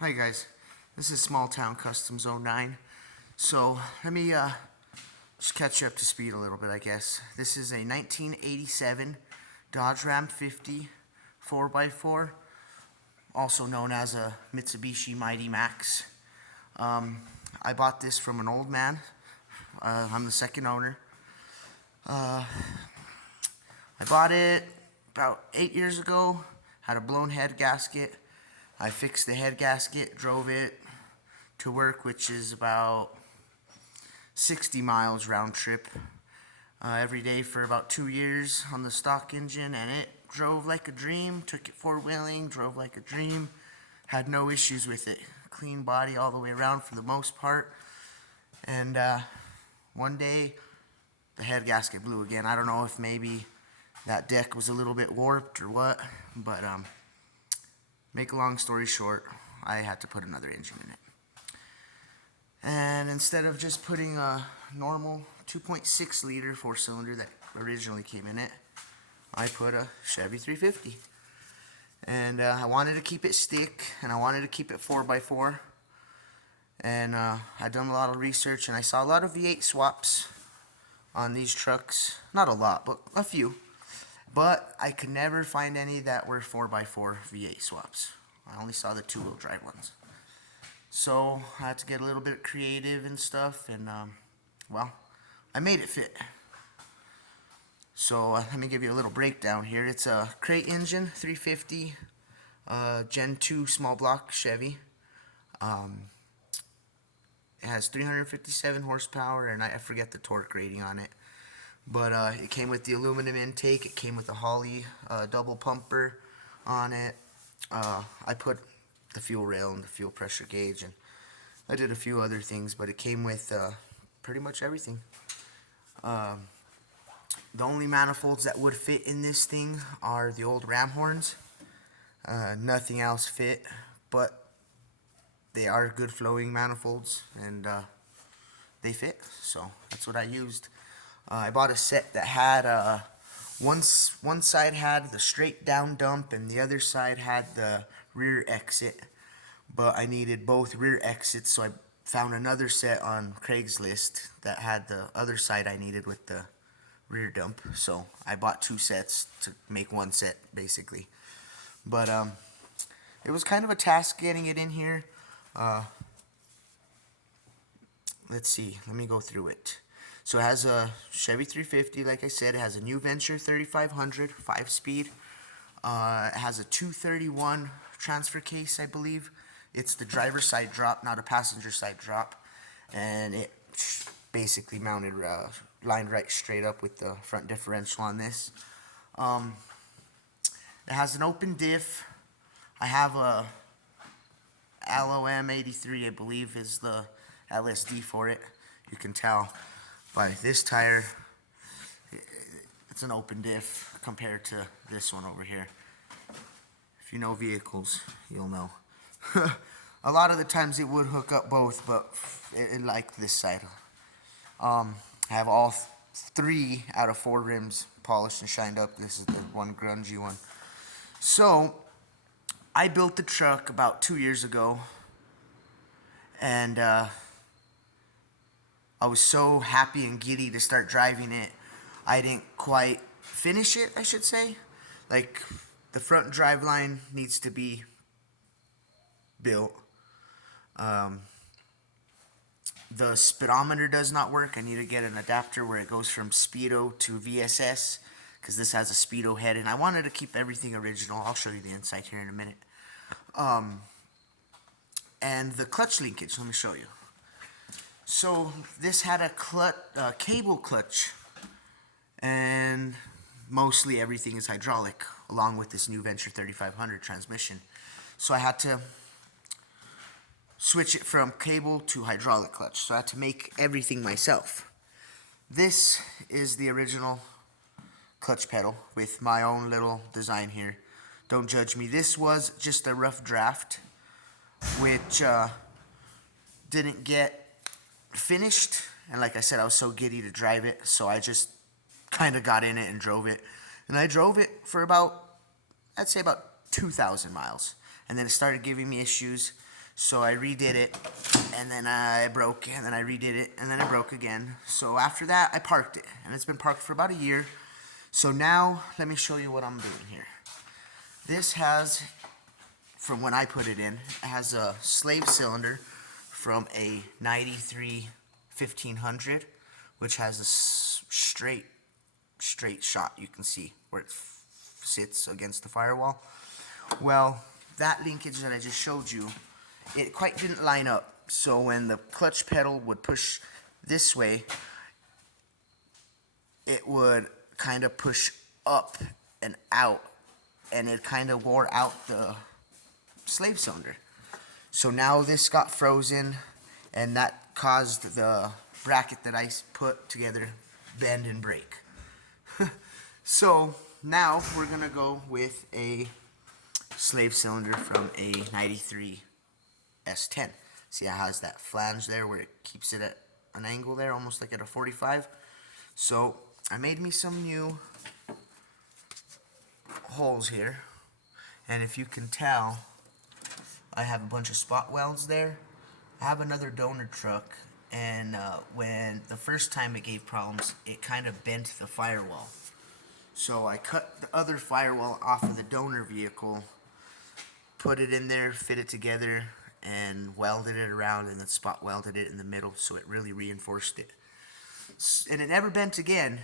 Hi guys, this is Small Town Customs '09. So let me just catch you up to speed a little bit, I guess. This is a 1987 Dodge Ram 50 4x4, also known as a Mitsubishi Mighty Max. I bought this from an old man. I'm the second owner. I bought it about 8 years ago, had a blown head gasket. I fixed the head gasket, drove it to work, which is about 60 miles round trip every day for about 2 years on the stock engine, and it drove like a dream. Took it four-wheeling, drove like a dream, had no issues with it. Clean body all the way around for the most part. And one day the head gasket blew again. I don't know if maybe that deck was a little bit warped or what, but make a long story short, I had to put another engine in it. And instead of just putting a normal 2.6 liter four-cylinder that originally came in it, I put a Chevy 350. And I wanted to keep it stick, and I wanted to keep it 4x4. And I'd done a lot of research, and I saw a lot of V8 swaps on these trucks. Not a lot, but a few. But I could never find any that were 4x4 V8 swaps. I only saw the two-wheel drive ones. So I had to get a little bit creative and stuff, and well, I made it fit. So let me give you a little breakdown here. It's a crate engine, 350, Gen 2 small block Chevy. It has 357 horsepower, and I forget the torque rating on it. But it came with the aluminum intake. It came with a Holley double pumper on it. I put the fuel rail and the fuel pressure gauge, and I did a few other things, but it came with pretty much everything. The only manifolds that would fit in this thing are the old ram horns. Nothing else fit, but they are good flowing manifolds, and they fit, so that's what I used. I bought a set that had one side had the straight down dump and the other side had the rear exit, but I needed both rear exits, so I found another set on Craigslist that had the other side I needed with the rear dump. So I bought two sets to make one set basically. But it was kind of a task getting it in here. Let's see, let me go through it. So it has a Chevy 350, like I said. It has a new Venture 3500 5-speed. It has a 231 transfer case, I believe. It's the driver's side drop, not a passenger side drop. And it basically mounted, lined right straight up with the front differential on this. It has an open diff. I have a LOM 83, I believe, is the LSD for it. You can tell by this tire, it's an open diff compared to this one over here. If you know vehicles, you'll know. A lot of the times it would hook up both, but it like this side. I have all 3 out of 4 rims polished and shined up. This is the one grungy one. So I built the truck about 2 years ago, and I was so happy and giddy to start driving it. I didn't quite finish it, I should say. Like, the front drive line needs to be built. The speedometer does not work. I need to get an adapter where it goes from Speedo to VSS, because this has a Speedo head, and I wanted to keep everything original. I'll show you the inside here in a minute. And the clutch linkage, let me show you. So this had a cable clutch, and mostly everything is hydraulic, along with this new Venture 3500 transmission. So I had to switch it from cable to hydraulic clutch. So I had to make everything myself. This is the original clutch pedal with my own little design here. Don't judge me. This was just a rough draft, which didn't get finished, and like I said, I was so giddy to drive it, so I just kind of got in it and drove it. And I drove it for about, I'd say about 2,000 miles, and then it started giving me issues. So I redid it, and then I broke, and then I redid it, and then it broke again. So after that, I parked it, and it's been parked for about a year. So now, let me show you what I'm doing here. This has, from when I put it in, it has a slave cylinder from a 93 1500, which has a straight shot. You can see where it sits against the firewall. Well, that linkage that I just showed you, it quite didn't line up. So when the clutch pedal would push this way, it would kind of push up and out, and it kind of wore out the slave cylinder. So now this got frozen, and that caused the bracket that I put together bend and break. So now we're gonna go with a slave cylinder from a 93 S10. See how it has that flange there where it keeps it at an angle there, almost like at a 45. So I made me some new holes here, and if you can tell, I have a bunch of spot welds there. I have another donor truck, and when the first time it gave problems, it kind of bent the firewall. So I cut the other firewall off of the donor vehicle, put it in there, fit it together, and welded it around, and then spot welded it in the middle, so it really reinforced it. And it never bent again.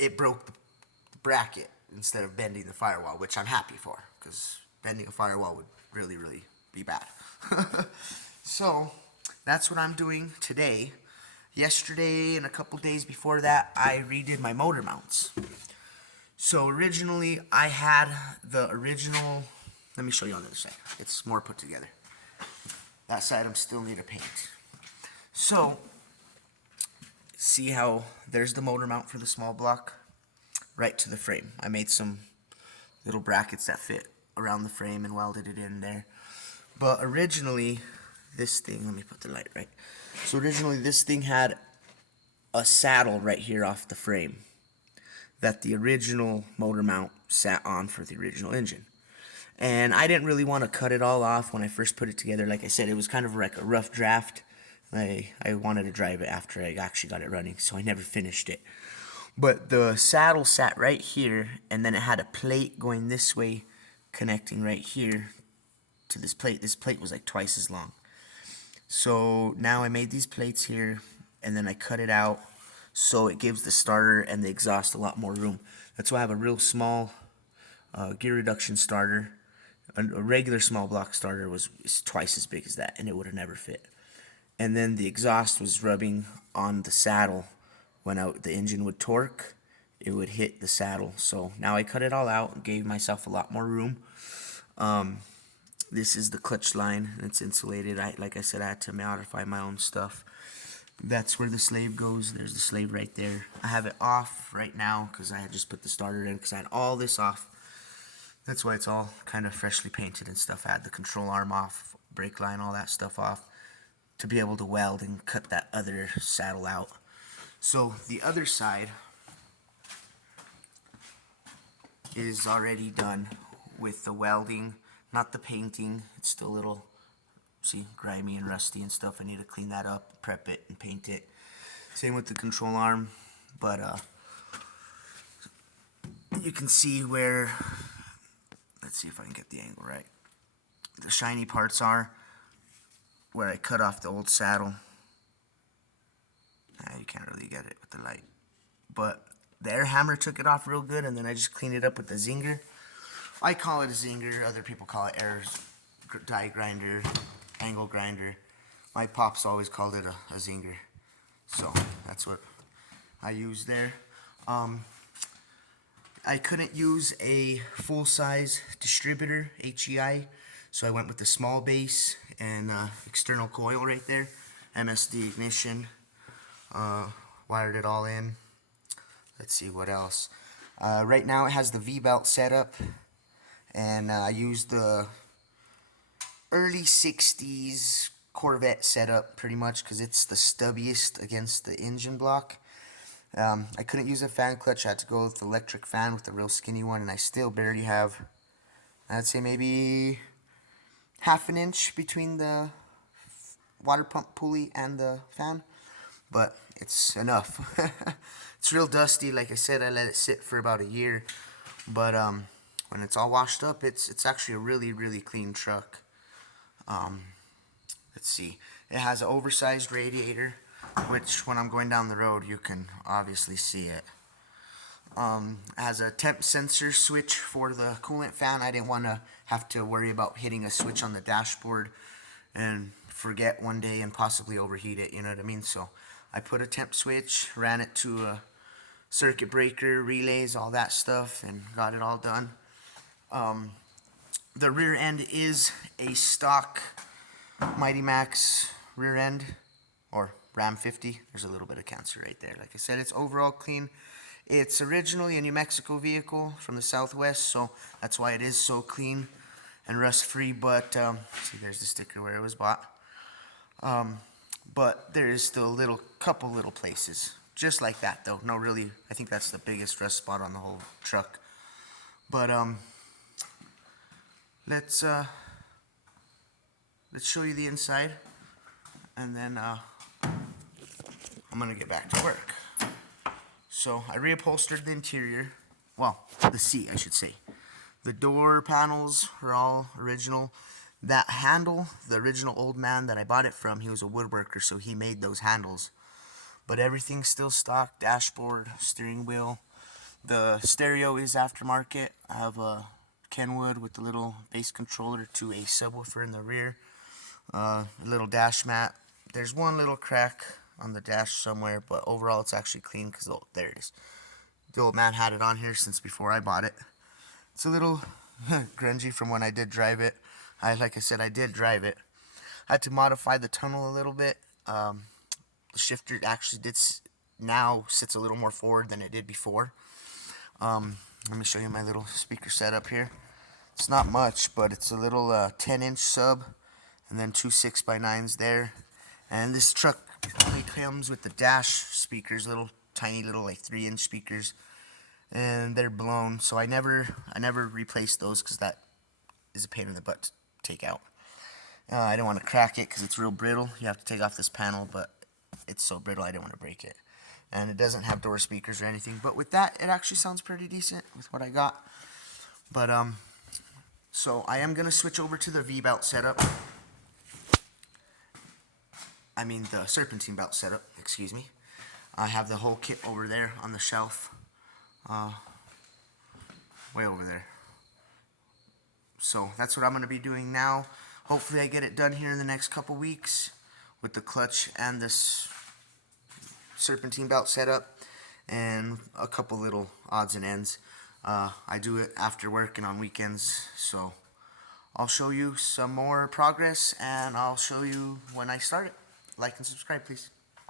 It broke the bracket instead of bending the firewall, which I'm happy for, because bending a firewall would really, really be bad. So that's what I'm doing today. Yesterday and a couple days before that, I redid my motor mounts. So originally I had the original, let me show you on the other side. It's more put together. That side I'm still need to paint. So see how there's the motor mount for the small block right to the frame. I made some little brackets that fit around the frame and welded it in there. But originally this thing, let me put the light right. So originally this thing had a saddle right here off the frame that the original motor mount sat on for the original engine. And I didn't really want to cut it all off when I first put it together. Like I said, it was kind of like a rough draft. I wanted to drive it after I actually got it running, so I never finished it. But the saddle sat right here, and then it had a plate going this way, connecting right here to this plate. This plate was like twice as long. So now I made these plates here, and then I cut it out so it gives the starter and the exhaust a lot more room. That's why I have a real small gear reduction starter. A regular small block starter is twice as big as that, and it would have never fit. And then the exhaust was rubbing on the saddle. When the engine would torque, it would hit the saddle. So now I cut it all out and gave myself a lot more room. This is the clutch line, and it's insulated. Like I said, I had to modify my own stuff. That's where the slave goes. There's the slave right there. I have it off right now because I had just put the starter in because I had all this off. That's why it's all kind of freshly painted and stuff. I had the control arm off, brake line, all that stuff off to be able to weld and cut that other saddle out. So the other side is already done with the welding, not the painting. It's still a little, see, grimy and rusty and stuff. I need to clean that up, prep it, and paint it. Same with the control arm, but you can see where, let's see if I can get the angle right. The shiny parts are where I cut off the old saddle. You can't really get it with the light, but the air hammer took it off real good, and then I just cleaned it up with the zinger. I call it a zinger, other people call it air die grinder, angle grinder. My pops always called it a zinger, so that's what I use there. I couldn't use a full-size distributor, HEI, so I went with the small base and external coil right there, MSD ignition. Wired it all in. Let's see what else. Right now it has the V-belt setup, and I used the early 60s Corvette setup pretty much because it's the stubbiest against the engine block. I couldn't use a fan clutch. I had to go with the electric fan with the real skinny one, and I still barely have, I'd say maybe half an inch between the water pump pulley and the fan, but it's enough. It's real dusty. Like I said, I let it sit for about a year, but when it's all washed up, it's actually a really clean truck. Let's see, it has an oversized radiator, which when I'm going down the road you can obviously see it. It has a temp sensor switch for the coolant fan. I didn't want to have to worry about hitting a switch on the dashboard and forget one day and possibly overheat it, you know what I mean? So I put a temp switch, ran it to a circuit breaker, relays, all that stuff, and got it all done. The rear end is a stock Mighty Max rear end, or Ram 50. There's a little bit of cancer right there. Like I said, it's overall clean. It's originally a New Mexico vehicle from the Southwest, so that's why it is so clean and rust free. But see, there's the sticker where it was bought. But there is still a couple little places, just like that though. No, really, I think that's the biggest rust spot on the whole truck. But let's show you the inside, and then I'm gonna get back to work. So I reupholstered the interior, well, the seat I should say. The door panels are all original. That handle, the original old man that I bought it from, he was a woodworker, so he made those handles. But everything's still stock, dashboard, steering wheel. The stereo is aftermarket. I have a Kenwood with the little bass controller to a subwoofer in the rear. A little dash mat. There's one little crack on the dash somewhere, but overall it's actually clean because, oh, there it is. The old man had it on here since before I bought it. It's a little grungy from when I did drive it. Like I said, I did drive it. I had to modify the tunnel a little bit. The shifter actually now sits a little more forward than it did before. Let me show you my little speaker setup here. It's not much, but it's a little 10-inch sub, and then two 6x9s there. And this truck only comes with the dash speakers, little tiny little like 3-inch speakers, and they're blown. So I never replaced those because that is a pain in the butt to take out. I didn't want to crack it because it's real brittle. You have to take off this panel, but it's so brittle I didn't want to break it. And it doesn't have door speakers or anything, but with that it actually sounds pretty decent with what I got. But so I am gonna switch over to the V-belt setup. I mean the serpentine belt setup, excuse me. I have the whole kit over there on the shelf, way over there. So that's what I'm going to be doing now. Hopefully I get it done here in the next couple weeks with the clutch and this serpentine belt setup and a couple little odds and ends. I do it after work and on weekends, so I'll show you some more progress and I'll show you when I start it. Like and subscribe, please.